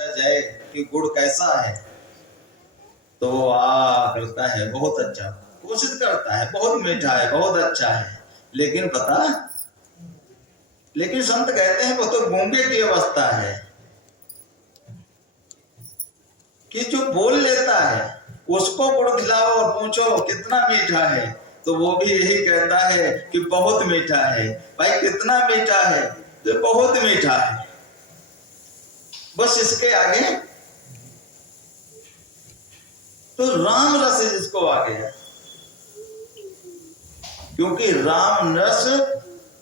पूछा जाए कि गुड़ कैसा है तो आ करता है बहुत अच्छा, कोशिश करता है बहुत मीठा है बहुत अच्छा है, लेकिन लेकिन संत कहते हैं वो तो गूंगे की अवस्था है कि जो बोल लेता है उसको गुड़ खिलाओ और पूछो कितना मीठा है तो वो भी यही कहता है कि बहुत मीठा है। भाई कितना मीठा है तो बहुत मीठा है, बस इसके आगे तो राम रस जिसको आ गया, क्योंकि राम रस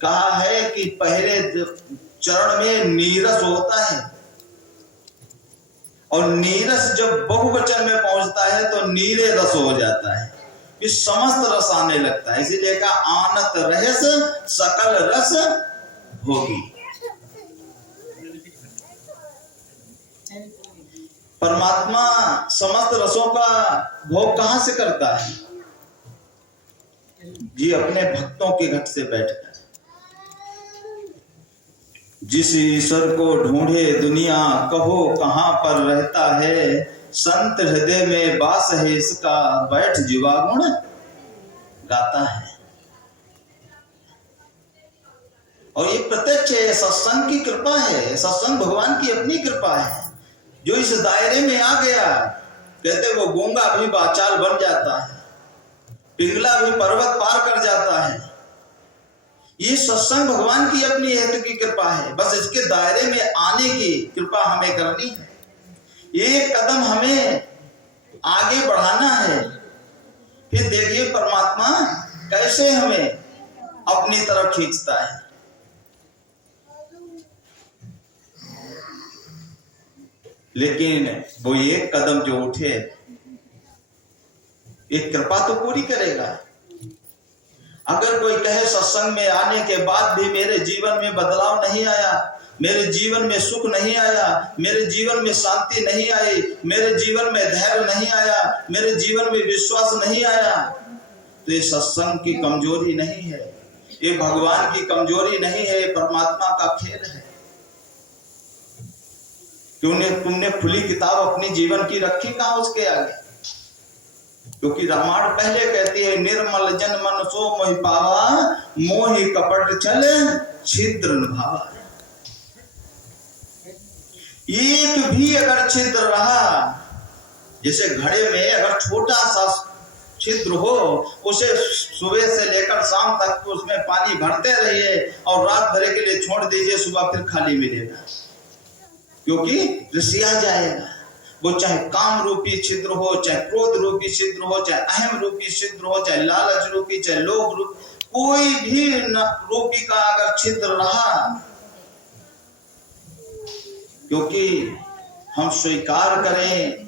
कहा है कि पहले चरण में नीरस होता है और नीरस जब बहुवचन में पहुंचता है तो नीले रस हो जाता है, इस समस्त रस आने लगता है। इसीलिए कहा आनत रहस सकल रस भोगी। परमात्मा समस्त रसों का भोग कहां से करता है जी? अपने भक्तों के घट से बैठकर। जिस ईश्वर को ढूंढे दुनिया कहो कहां पर रहता है, संत हृदय में वास है इसका बैठ जीवा गुण गाता है। और ये प्रत्यक्ष है, सत्संग की कृपा है, सत्संग भगवान की अपनी कृपा है। जो इस दायरे में आ गया, कहते वो गूंगा भी बाचाल बन जाता है, पिंगला भी पर्वत पार कर जाता है। ये सत्संग भगवान की अपनी हेतु की कृपा है, बस इसके दायरे में आने की कृपा हमें करनी है। एक कदम हमें आगे बढ़ाना है, फिर देखिए परमात्मा कैसे हमें अपनी तरफ खींचता है। लेकिन वो एक कदम जो उठे, एक कृपा तो पूरी करेगा। अगर कोई कहे सत्संग में आने के बाद भी मेरे जीवन में बदलाव नहीं आया, मेरे जीवन में सुख नहीं आया, मेरे जीवन में शांति नहीं आई, मेरे जीवन में धैर्य नहीं आया, मेरे जीवन में विश्वास नहीं आया, तो ये सत्संग की कमजोरी नहीं है, ये भगवान की कमजोरी नहीं है, ये परमात्मा का खेल है। तुमने खुली किताब अपनी जीवन की रखी कहां उसके आगे? क्योंकि रामायण पहले कहती है निर्मल जन मन सो मोहि पावा, मोहि कपट छल छिद्र भावा। एक भी अगर छिद्र रहा, जैसे घड़े में अगर छोटा सा छिद्र हो, उसे सुबह से लेकर शाम तक उसमें पानी भरते रहिए और रात भर के लिए छोड़ दीजिए, सुबह फिर खाली मिलेगा, क्योंकि रिसिया जाएगा। वो चाहे काम रूपी छिद्र हो, चाहे क्रोध रूपी छिद्र हो, चाहे अहम रूपी छिद्र हो, चाहे लालच रूपी, चाहे लोभ रूपी, कोई भी रूपी का अगर छिद्र रहा, क्योंकि हम स्वीकार करें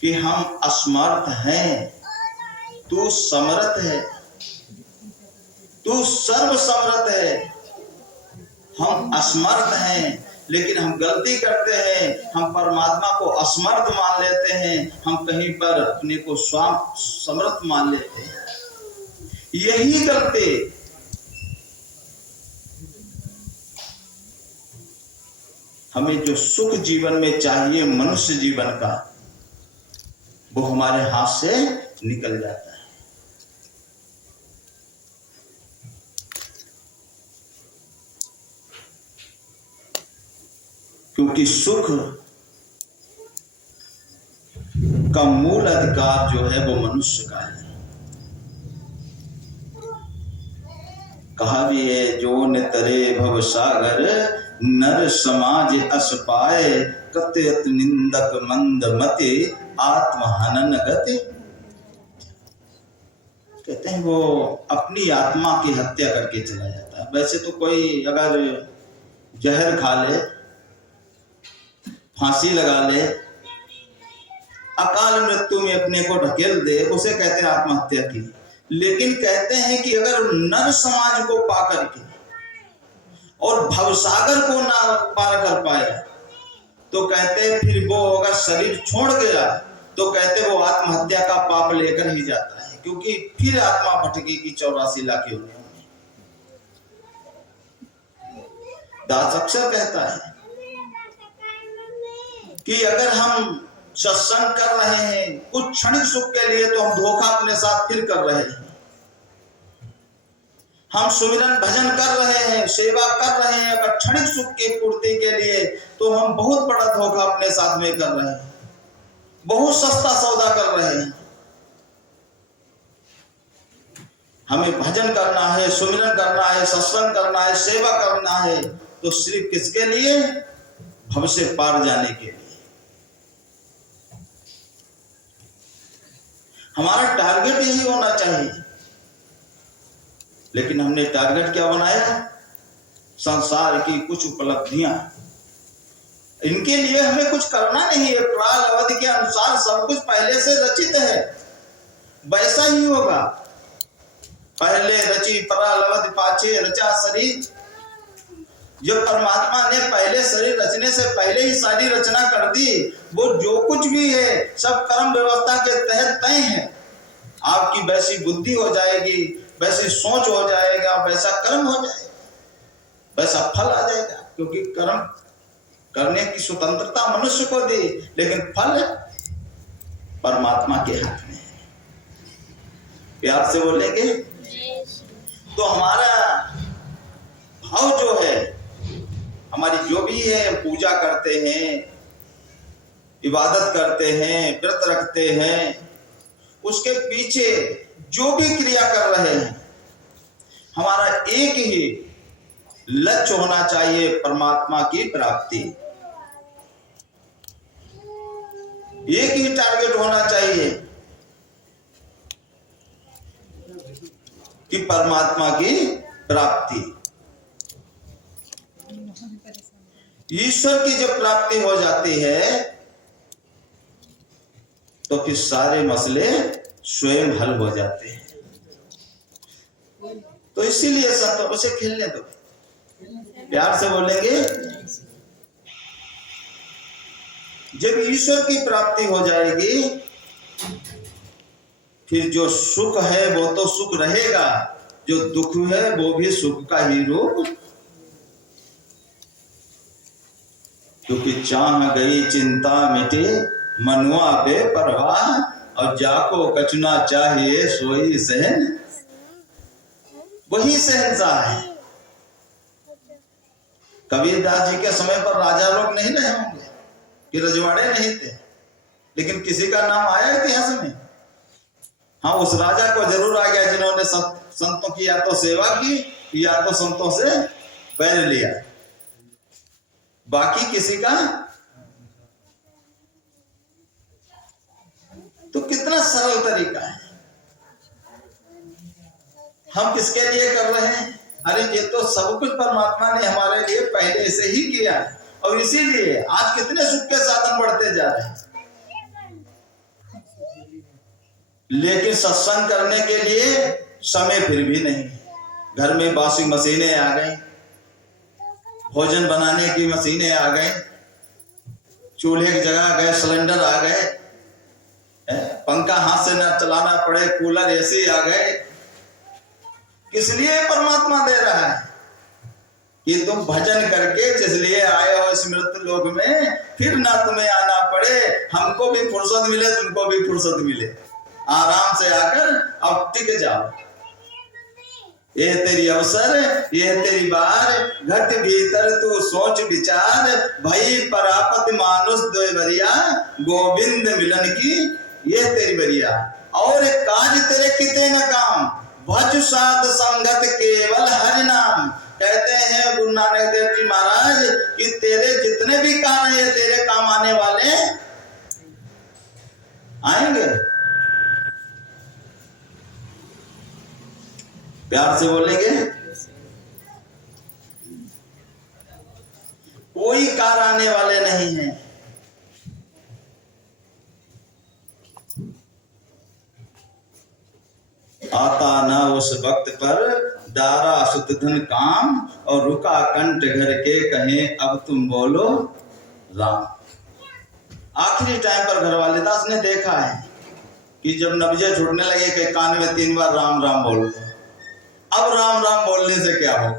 कि हम असमर्थ हैं, तू समर्थ है, तू सर्व समर्थ है। हम असमर्थ हैं, लेकिन हम गलती करते हैं, हम परमात्मा को असमर्थ मान लेते हैं, हम कहीं पर अपने को समर्थ मान लेते हैं। यही गलती हमें जो सुख जीवन में चाहिए मनुष्य जीवन का, वो हमारे हाथ से निकल जाता है। क्योंकि सुख का मूल अधिकार जो है वो मनुष्य का है। कहा भी है जो न तरे भव सागर, नर समाज अस पाए, कत्यत निंदक मंद मते, आत्महनन गति। कहते हैं वो अपनी आत्मा की हत्या करके चला जाता है। वैसे तो कोई अगर जहर खा ले, फांसी लगा ले, अकाल मृत्यु में अपने को ढकेल दे, उसे कहते हैं आत्महत्या की। लेकिन कहते हैं कि अगर नर समाज को पा करके और भवसागर को ना पार कर पाया, तो कहते हैं फिर वो अगर शरीर छोड़ गया तो कहते वो आत्महत्या का पाप लेकर ही जाता है, क्योंकि फिर आत्मा भटकेगी 84 लाख योनियों में। दास अक्सर कहता है कि अगर हम सत्संग कर रहे हैं कुछ क्षणिक सुख के लिए तो हम धोखा अपने साथ फिर कर रहे हैं। हम सुमिरन भजन कर रहे हैं, सेवा कर रहे हैं अगर क्षणिक सुख की पूर्ति के लिए तो हम बहुत बड़ा धोखा अपने साथ में कर रहे हैं, बहुत सस्ता सौदा कर रहे हैं। हमें भजन करना है, सुमिरन करना है, सत्संग करना है, सेवा करना है तो सिर्फ किसके लिए? भव से पार जाने के लिए। हमारा टारगेट यही होना चाहिए, लेकिन हमने टारगेट क्या बनाया? संसार की कुछ उपलब्धियां, इनके लिए हमें कुछ करना नहीं है। प्राल अवधि के अनुसार सब कुछ पहले से रचित है, वैसा ही होगा। पहले रची प्राल अवधि पाछे रचा शरीर। जो परमात्मा ने पहले शरीर रचने से पहले ही सारी रचना कर दी, वो जो कुछ भी है सब कर्म व्यवस्था के तहत तय है। आपकी वैसी बुद्धि हो जाएगी, वैसी सोच हो जाएगा, वैसा कर्म हो जाएगा, वैसा फल आ जाएगा। क्योंकि कर्म करने की स्वतंत्रता मनुष्य को दी, लेकिन फल परमात्मा के हाथ में है। प्यार से बोलेंगे तो हमारा भाव जो है, हमारी जो भी है, पूजा करते हैं, इबादत करते हैं, व्रत रखते हैं, उसके पीछे जो भी क्रिया कर रहे हैं हमारा एक ही लक्ष्य होना चाहिए, परमात्मा की प्राप्ति। एक ही टारगेट होना चाहिए कि परमात्मा की प्राप्ति। ईश्वर की जब प्राप्ति हो जाती है तो फिर सारे मसले स्वयं हल हो जाते हैं। तो इसीलिए संतों से खेलने दो, प्यार से बोलेंगे। जब ईश्वर की प्राप्ति हो जाएगी फिर जो सुख है वो तो सुख रहेगा, जो दुख है वो भी सुख का ही रूप। क्योंकि चाह गई चिंता मिटे मनुआ बेपरवाह, और जाको कचना चाहिए सोई सहन, वही शहंशाह है। कबीरदास जी के समय पर राजा लोग नहीं रहे होंगे कि रजवाड़े नहीं थे, लेकिन किसी का नाम आया इतिहास में? हाँ, उस राजा को जरूर आ गया जिन्होंने संतों की या तो सेवा की या तो संतों से बैर लिया, बाकी किसी का। तो कितना सरल तरीका है। हम किसके लिए कर रहे हैं? अरे ये तो सब कुछ परमात्मा ने हमारे लिए पहले से ही किया, और इसीलिए आज कितने सुख के साधन बढ़ते जा रहे हैं। लेकिन सत्संग करने के लिए समय फिर भी नहीं। घर में वॉशिंग मशीनें आ गई, भोजन बनाने की मशीनें आ गई, चूल्हे की जगह गैस सिलेंडर आ गए, पंखा हाथ से न चलाना पड़े, कूलर एसी आ गए। किस लिए परमात्मा दे रहा है? कि तुम भजन करके जिस लिए आए हो इस मृत्यु लोक में, फिर ना तुम्हें आना पड़े, हमको भी फुर्सत मिले, तुमको भी फुर्सत मिले, आराम से आकर अब टिक जाओ। ये तेरी अवसर, ये तेरी बार, घट भीतर तू सोच विचार, भई परापत मानुष दो बरिया, गोविंद मिलन की ये तेरी बरिया। और काज तेरे किते न काम, भज साध संगत केवल हरि नाम। कहते हैं गुरु नानक देव जी महाराज कि तेरे जितने भी काम है तेरे काम आने वाले आएंगे। प्यार से बोलेंगे। कोई कार आने वाले नहीं है। आता ना उस वक्त पर दारा सुत धन काम, और रुका कंठ घर के कहें अब तुम बोलो राम। आखिरी टाइम पर घरवाले दास ने देखा है कि जब नब्जे छूटने लगे कि कान में 3 बार राम राम बोल, अब राम राम बोलने से क्या हो।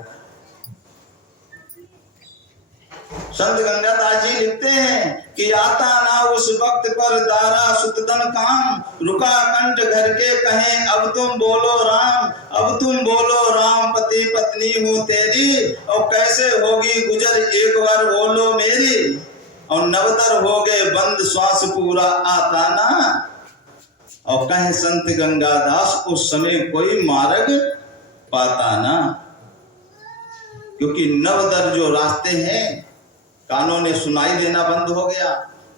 संत गंगादास जी लिखते हैं कि आता ना उस वक्त पर दारा सुतदन काम, रुका कंठ घर के कहें अब तुम बोलो राम, अब तुम बोलो राम, पति पत्नी हूँ तेरी, और कैसे होगी गुजर एक बार बोलो मेरी, और नवतर हो गए बंद श्वास पूरा आता ना, और कहे संत गंगादास उस समय कोई मार्ग पाता ना। क्योंकि नवदर जो रास्ते हैं, कानों ने सुनाई देना बंद हो गया,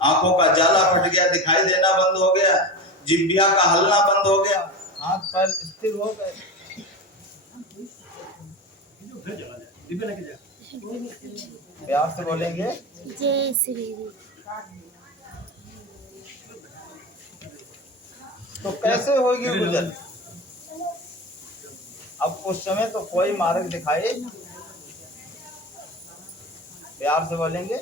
आंखों का जाला फट गया, दिखाई देना बंद हो गया, जिह्वा का हलना बंद हो गया, हाथ पैर स्थिर हो गए। प्यार से बोलेंगे जय श्री। तो कैसे होगी गुजर? अब उस समय तो कोई मार्ग दिखाई, प्यार से बोलेंगे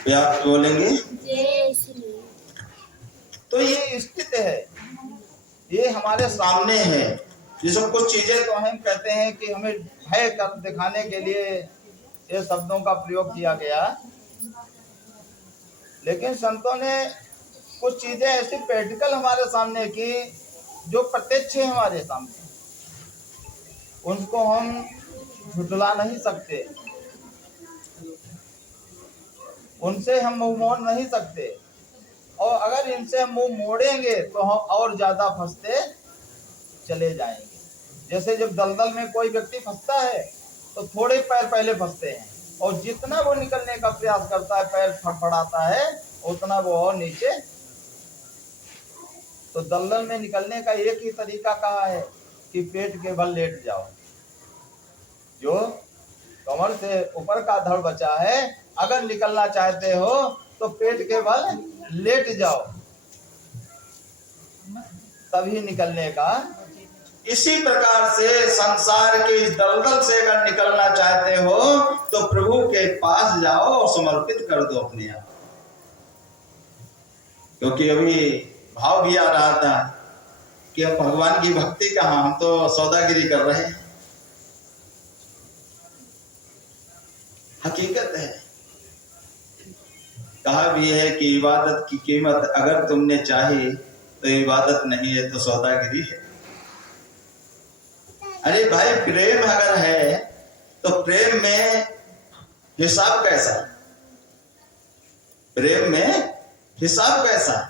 प्यार से बोलेंगे जय श्री। तो ये स्थिति है, ये हमारे सामने है। ये सब कुछ चीजें तो हम कहते हैं कि हमें भय कर दिखाने के लिए ये शब्दों का प्रयोग किया गया, लेकिन संतों ने कुछ चीजें ऐसी प्रैक्टिकल हमारे सामने की जो प्रत्यक्ष है हमारे सामने, उनको हम झुठला नहीं सकते, उनसे हम मुंह मोड़ नहीं सकते, और अगर इनसे हम मुंह मोड़ेंगे तो हम और ज्यादा फंसते चले जाएंगे। जैसे जब दलदल में कोई व्यक्ति फंसता है तो थोड़े पैर पहले फंसते हैं, और जितना वो निकलने का प्रयास करता है, पैर फड़फड़ाता है, उतना वो और नीचे। तो दलदल में निकलने का एक ही तरीका कहा है कि पेट के बल लेट जाओ। जो कमर से ऊपर का धड़ बचा है, अगर निकलना चाहते हो तो पेट के बल लेट जाओ, तभी निकलने का। इसी प्रकार से संसार के इस दलदल से अगर निकलना चाहते हो तो प्रभु के पास जाओ और समर्पित कर दो अपने आप। क्योंकि अभी भाव भी आ रहा था कि अब भगवान की भक्ति कहाँ, हम तो सौदागिरी कर रहे हैं। हकीकत है, कहा भी है कि इबादत की कीमत अगर तुमने चाही तो इबादत नहीं है तो सौदागिरी है। अरे भाई, प्रेम अगर है तो प्रेम में हिसाब कैसा? प्रेम में हिसाब कैसा?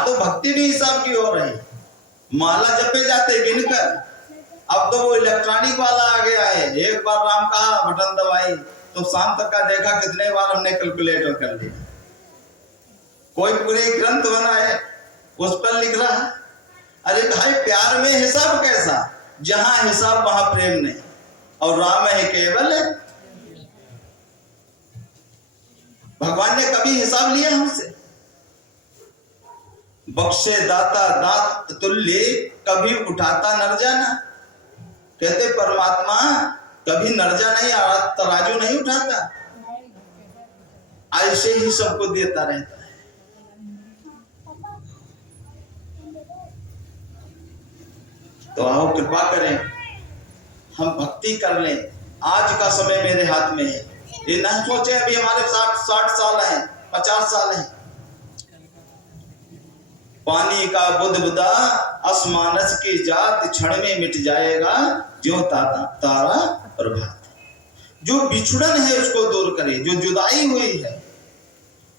तो भक्ति भी हिसाब की हो रही, माला जपे जाते गिनकर। अब तो वो इलेक्ट्रॉनिक वाला आ गया है, एक बार राम कहा बटन दबाई तो शाम तक का देखा कितने बार हमने कैलकुलेटर कर लिया। कोई पूरे ग्रंथ बना है उस पर लिख रहा है। अरे भाई, प्यार में हिसाब कैसा? जहां हिसाब वहां प्रेम नहीं, और राम है केवल। भगवान ने कभी हिसाब लिया हमसे? बख्शे दाता दात तुल्य कभी उठाता नर जाना। कहते परमात्मा कभी नरजा नहीं, तराजू नहीं उठाता, ऐसे ही सबको देता रहता है। तो आओ कृपा करें, हम भक्ति कर लें। आज का समय मेरे हाथ में है। ये नहीं सोचे अभी हमारे 60 साल हैं, 50 साल हैं। पानी का बुदबुदा असमानस की जात क्षण में मिट जाएगा, जो तारा प्रभात। जो बिछुड़न है उसको दूर करे, जो जुदाई हुई है।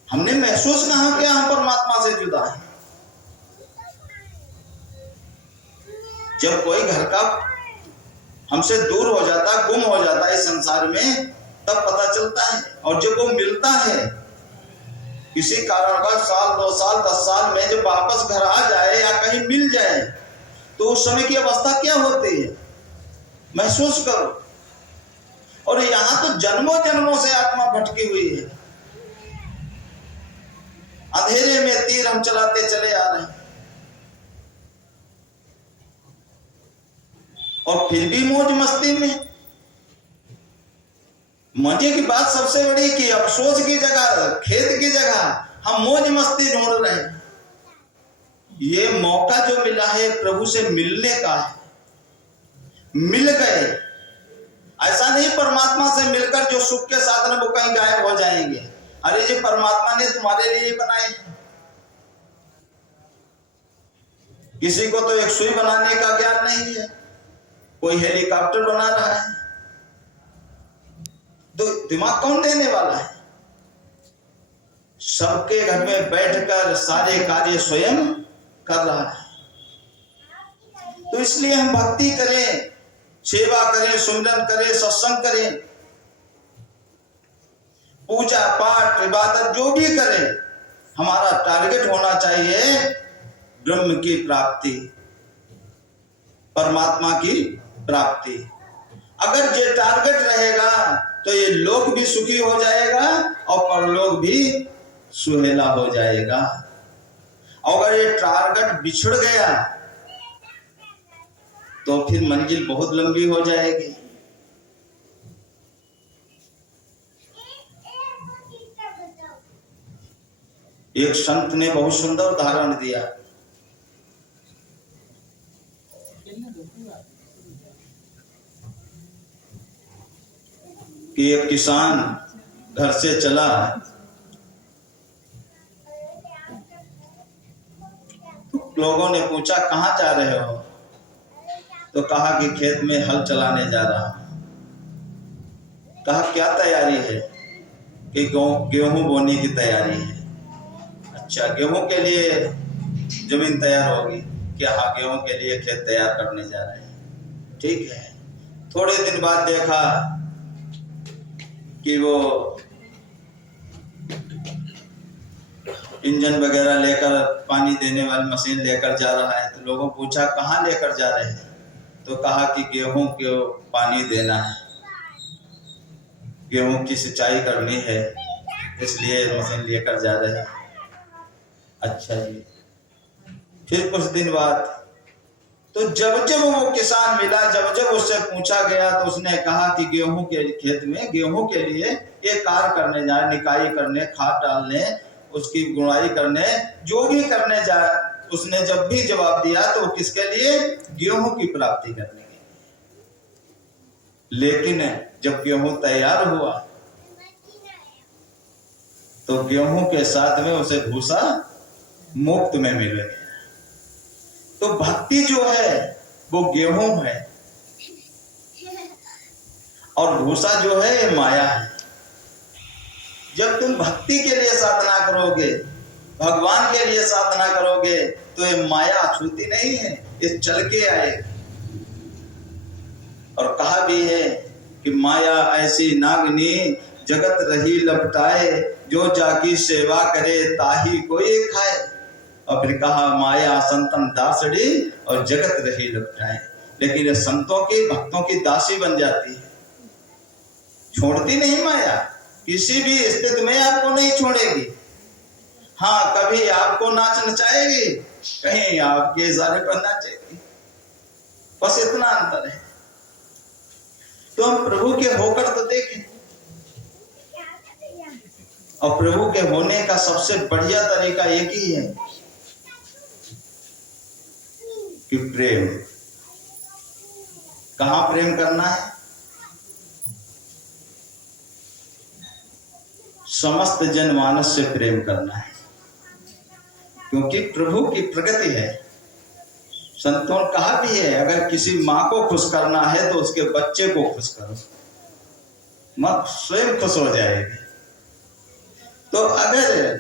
हमने महसूस कहाँ किया हम परमात्मा से जुदा है? जब कोई घर का हमसे दूर हो जाता, गुम हो जाता है संसार में, तब पता चलता है। और जब वो मिलता है किसी कारणवश, साल 2 साल 10 साल में जब वापस घर आ जाए या कहीं मिल जाए, तो उस समय की अवस्था क्या होती है महसूस करो। और यहां तो जन्मों जन्मों से आत्मा भटकी हुई है, अंधेरे में तीर हम चलाते चले आ रहे हैं, और फिर भी मौज मस्ती में। मजे की बात सबसे बड़ी कि अफसोस की जगह, खेत की जगह हम मौज मस्ती ढूंढ रहे हैं। ये मौका जो मिला है प्रभु से मिलने का है, मिल गए। ऐसा नहीं परमात्मा से मिलकर जो सुख के साधन वो कहीं गायब हो जाएंगे। अरे जी परमात्मा ने तुम्हारे लिए बनाए। किसी को तो एक सुई बनाने का ज्ञान नहीं है, कोई हेलीकॉप्टर बना रहा है, तो दिमाग कौन देने वाला है? सबके घर में बैठकर सारे कार्य स्वयं कर रहा है। तो इसलिए हम भक्ति करें, सेवा करें, सुमिरन करें, सत्संग करें, पूजा पाठ इबादत जो भी करें, हमारा टारगेट होना चाहिए ब्रह्म की प्राप्ति, परमात्मा की प्राप्ति। अगर ये टारगेट रहेगा तो ये लोक भी सुखी हो जाएगा और परलोक भी सुहेला हो जाएगा। अगर ये टारगेट बिछड़ गया तो फिर मंजिल बहुत लंबी हो जाएगी। एक संत ने बहुत सुंदर उदाहरण दिया कि एक किसान घर से चला, लोगों ने पूछा कहाँ जा रहे हो? तो कहा कि खेत में हल चलाने जा रहा हूं। कहा क्या तैयारी है? कि गेहूं बोने की तैयारी है। अच्छा, गेहूं के लिए जमीन तैयार होगी कि हाँ, गेहूं के लिए खेत तैयार करने जा रहे हैं। ठीक है। थोड़े दिन बाद देखा कि वो इंजन वगैरह लेकर, पानी देने वाली मशीन लेकर जा रहा है। तो लोगों पूछा कहाँ लेकर जा रहे हैं? तो कहा कि गेहूं को पानी देना है, गेहूं की सिंचाई करनी है, इसलिए मशीन लेकर जा रहे हैं। अच्छा जी। फिर कुछ दिन बाद तो जब जब वो किसान मिला, जब जब उससे पूछा गया तो उसने कहा कि गेहूं के खेत में गेहूं के लिए एक कार्य करने जा, निकाई करने, खाद डालने, उसकी गुड़ाई करने, जो भी करने जा, उसने जब भी जवाब दिया तो किसके लिए? गेहूं की प्राप्ति करने के लिए। लेकिन जब गेहूं तैयार हुआ तो गेहूं के साथ में उसे भूसा मुफ्त में मिल गया। तो भक्ति जो है वो गेहूं है और भूसा जो है माया है। जब तुम भक्ति के लिए साधना करोगे, भगवान के लिए साधना करोगे, तो ये माया छूती नहीं है, ये चल के आएगी। और कहा भी है कि माया ऐसी नागनी जगत रही लपटाए, जो जाकी सेवा करे ताही कोई खाए। और फिर कहा माया संतन दासड़ी और जगत रही लपटाए। लेकिन ये संतों की, भक्तों की दासी बन जाती है, छोड़ती नहीं माया। किसी भी स्थिति में आपको नहीं छोड़ेगी। हाँ, कभी आपको नाच नचाएगी, कहीं आपके इशारे पर नाचेगी, बस इतना अंतर है। तो हम प्रभु के होकर तो देखें। और प्रभु के होने का सबसे बढ़िया तरीका एक ही है कि प्रेम। कहाँ प्रेम करना है? समस्त जनमानस से प्रेम करना है, क्योंकि प्रभु की प्रगति है। संतों ने कहा भी है, अगर किसी माँ को खुश करना है तो उसके बच्चे को खुश करो, माँ स्वयं खुश हो जाएगी। तो अगर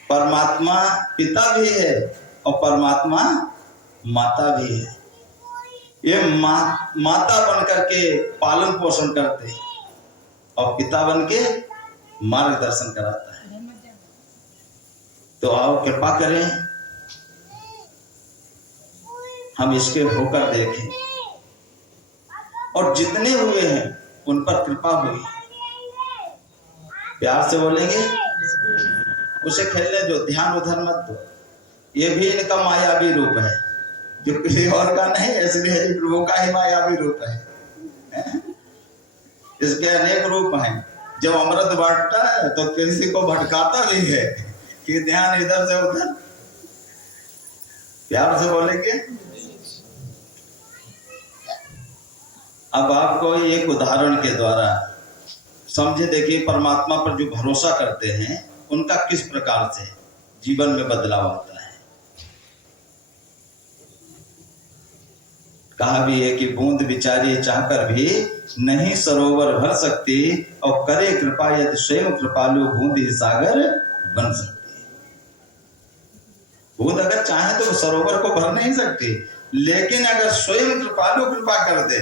परमात्मा पिता भी है और परमात्मा माता भी है, ये माता बन करके पालन पोषण करते हैं और पिता बन के मार्गदर्शन कराता है। तो आओ कृपा करें, हम इसके होकर देखें। और जितने हुए हैं उन पर कृपा हुई। प्यार से बोलेंगे, उसे खेलने दो, ध्यान उधर मत दो। ये भी इनका मायावी रूप है, जो किसी और का नहीं, इसलिए प्रभु का ही मायावी रूप है। इसके अनेक रूप हैं, जब अमृत बांटता है तो किसी को भटकाता भी है कि ध्यान इधर से उधर। प्यार से बोलेंगे। अब आपको एक उदाहरण के द्वारा समझे, देखिए परमात्मा पर जो भरोसा करते हैं उनका किस प्रकार से जीवन में बदलाव आता है। कहा भी है कि बूंद बिचारी चाहकर भी नहीं सरोवर भर सकती, और करे कृपा यदि स्वयं कृपालु बूंद ही सागर बन सकती। बूंद अगर चाहे तो सरोवर को भर नहीं सकती, लेकिन अगर स्वयं कृपालु कृपा कर दे